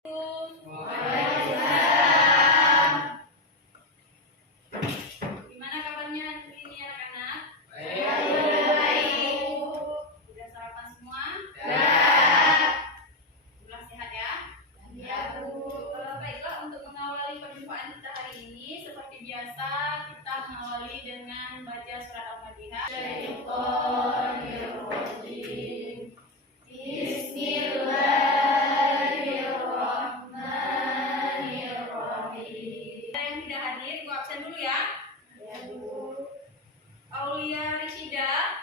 Waalaikumsalam. Gimana kabarnya hari ini anak-anak? Baik. Sudah sarapan semua? Sudah. Sudah sehat ya? Iya, Bu. Baiklah, untuk mengawali perjumpaan kita hari ini, seperti biasa kita mengawali dengan baca surat Al-Fatihah. Bismillahirrahmanirrahim. Yang tidak hadir, gua absen dulu ya. Aulia Rishida,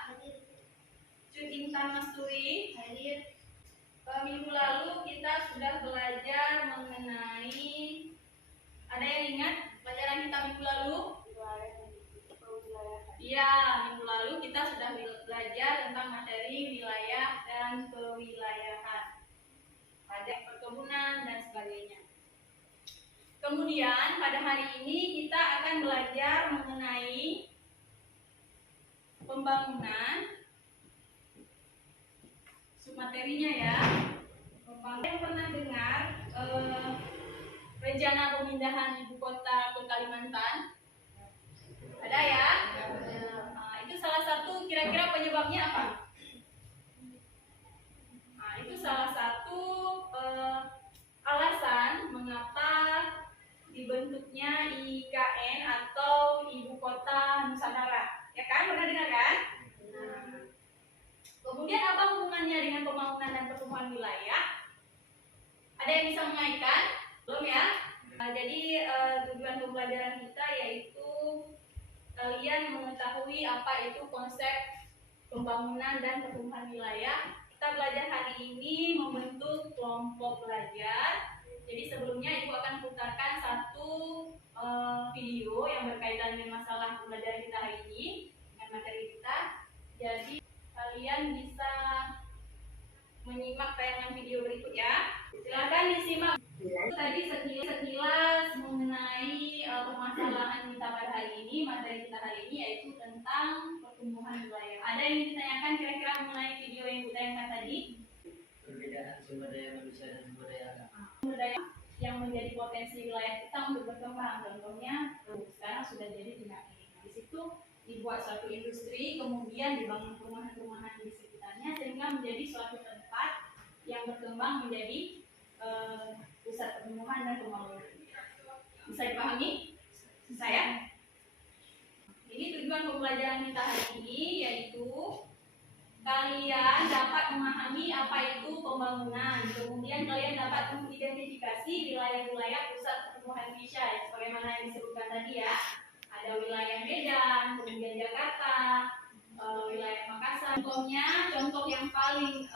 Cut Intan Masturi. Minggu lalu kita sudah belajar mengenai, ada yang ingat pelajaran kita minggu lalu? Iya, minggu lalu kita sudah belajar tentang materi wilayah dan kewilayahan, ada perkebunan dan sebagainya. Kemudian pada hari ini kita akan belajar mengenai pembangunan, submaterinya ya. Yang pernah dengar rencana pemindahan ibu kota ke Kalimantan? Ada ya? Itu salah satu, kira-kira penyebabnya apa? Itu salah satu alasan mengapa dibentuknya IKN atau Ibu Kota Nusantara. Ya kan? Pernah dengar kan? Kemudian apa hubungannya dengan pembangunan dan pertumbuhan wilayah? Ada yang bisa mengaitkan? Belum ya? Jadi tujuan pembelajaran kita yaitu kalian mengetahui apa itu konsep pembangunan dan pertumbuhan wilayah. Kita belajar hari ini membentuk kelompok belajar. Jadi sebelumnya Ibu akan putarkan satu video yang berkaitan dengan masalah pembelajaran kita hari ini, dengan materi kita. Jadi kalian bisa menyimak tayangan video berikut ya. Silakan disimak. Tadi sekilas mengenai permasalahan kita pada hari ini, materi kita hari ini yaitu tentang pertumbuhan wilayah. Ada yang ditanyakan kira-kira mengenai video yang ditayangkan tadi? Perbedaan sumber daya manusia dan sumber daya alam. Sumber daya yang menjadi potensi wilayah kita untuk berkembang. Contohnya sekarang sudah jadi Ternate. Di situ dibuat suatu industri, kemudian dibangun perumahan-perumahan di sekitarnya sehingga menjadi suatu tempat yang berkembang menjadi pusat pertumbuhan dan pembangunan. Bisa dipahami? Bisa ya? Jadi tujuan pembelajaran kita hari ini yaitu kalian dapat memahami apa itu pembangunan, kemudian kalian dapat mengidentifikasi wilayah-wilayah pusat pertumbuhan Indonesia, sebagaimana yang disebutkan tadi ya. Ada wilayah Medan, kemudian Jakarta, wilayah Makassar. Contoh yang paling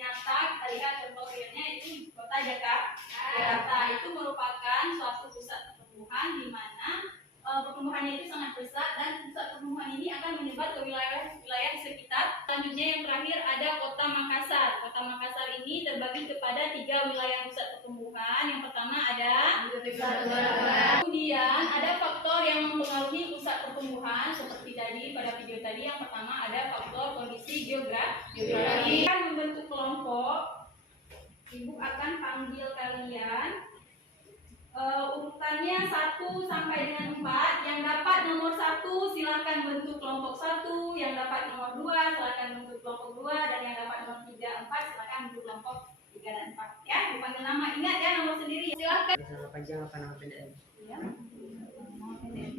nyata kita lihat contoh realnya itu kota Jakarta. Jakarta itu merupakan suatu pusat pertumbuhan di mana pertumbuhannya itu sangat besar dan pusat pertumbuhan ini akan menyebar ke wilayah di sekitar. Selanjutnya yang terakhir ada kota Makassar. Kota Makassar ini terbagi kepada 3 wilayah pusat pertumbuhan. Yang pertama ada kemudian ada faktor yang mempengaruhi pusat pertumbuhan seperti tadi pada video tadi. Yang pertama ada faktor kondisi geografi. Akan membentuk kelompok. Ibu akan panggil kalian urutannya 1 sampai dengan 4. Yang dapat nomor 1 silakan bentuk kelompok 1, yang dapat nomor 2 silakan bentuk kelompok 2, dan yang dapat nomor 3, 4 silakan bentuk kelompok 3 dan 4 ya. Dipanggil nama, ingat ya nomor sendiri. Silakan. Nama panjang apa nama pendek? Ya. Nama pendek.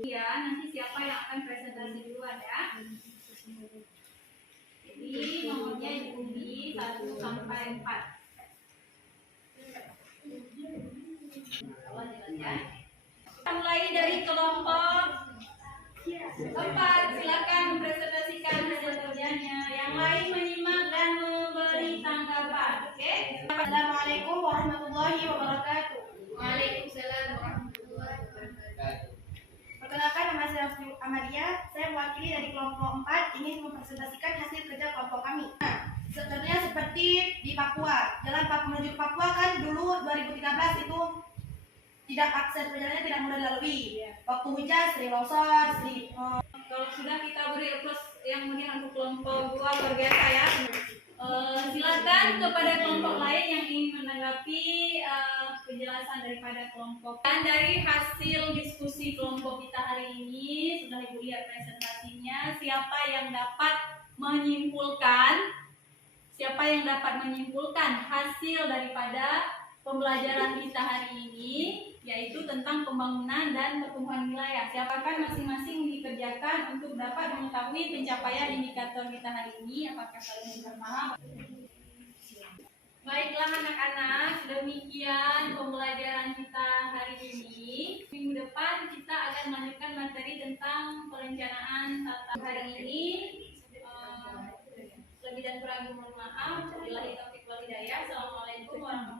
Ya, nanti siapa yang akan presentasi duluan ya. Jadi nomornya diundi 1 sampai 4. Kita mulai dari kelompok 4. Silakan mempresentasikan hasil kerjanya. Yang lain menyimak dan memberi tanggapan. Oke? Assalamualaikum warahmatullahi wabarakatuh. Waalaikumsalam warahmatullahi wabarakatuh. Perkenalkan, nama saya Amalia. Saya mewakili dari kelompok 4 ingin mempresentasikan hasil kerja kelompok kami. Sebenarnya seperti di Papua, jalan menuju Papua kan dulu 2013 itu tidak akses perjalanannya tidak mudah dilalui. Waktu hujan sering longsor, Kalau sudah kita beri yang mungkin untuk kelompok gua luar biasa ya. Silakan kepada kelompok lain yang ingin menanggapi penjelasan daripada kelompok. Dan dari hasil diskusi kelompok kita hari ini sudah Ibu lihat presentasinya. Siapa yang dapat menyimpulkan hasil daripada pembelajaran kita hari ini, yaitu tentang pembangunan dan pertumbuhan wilayah. Siapakah masing-masing dikerjakan untuk dapat mengetahui pencapaian indikator kita hari ini? Apakah kalian sudah paham? Baiklah anak-anak, demikian pembelajaran kita hari ini. Minggu depan kita akan melanjutkan materi tentang perencanaan tata hari ini. Lebih dan kurang mohon maaf. Wabillahi taufiq wal hidayah. Assalamualaikum warahmatullahi wabarakatuh.